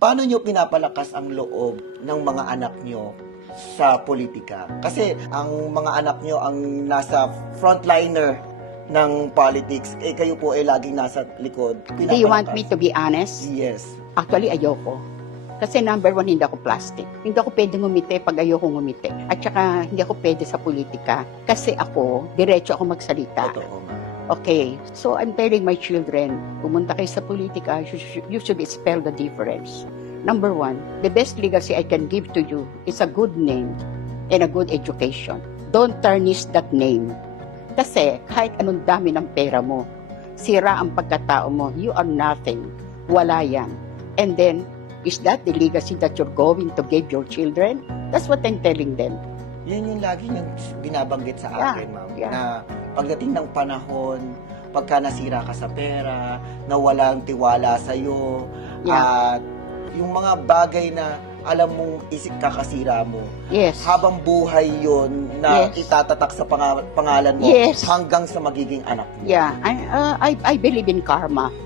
paano nyo pinapalakas ang loob ng mga anak nyo sa politika? Kasi ang mga anak nyo ang nasa frontliner ng politics, eh kayo po ay laging nasa likod. Do you want me to be honest? Yes. Actually, ayoko. Kasi number one, hindi ako plastic. Hindi ako pwede ngumiti pag ayoko ngumiti. At saka, hindi ako pwede sa politika. Kasi ako, diretso ako magsalita. Totoo, ma'am. Okay, so I'm telling my children, pumunta kayo sa politika, you should, you should spell the difference. Number one, the best legacy I can give to you is a good name and a good education. Don't tarnish that name. Kasi kahit anong dami ng pera mo, sira ang pagkatao mo, you are nothing. Wala yan. And then, is that the legacy that you're going to give your children? That's what I'm telling them. Yan yung lagi niyang binabanggit sa Yeah, akin, ma'am. yeah. Na pagdating ng panahon, pagka nasira ka sa pera, na walang tiwala sa'yo, Yeah. at yung mga bagay na alam mong isip kakasira mo, Yes. habang buhay yon na Yes. itatatak sa panga- pangalan mo Yes. hanggang sa magiging anak mo. Yeah, I, uh, I, I believe in karma.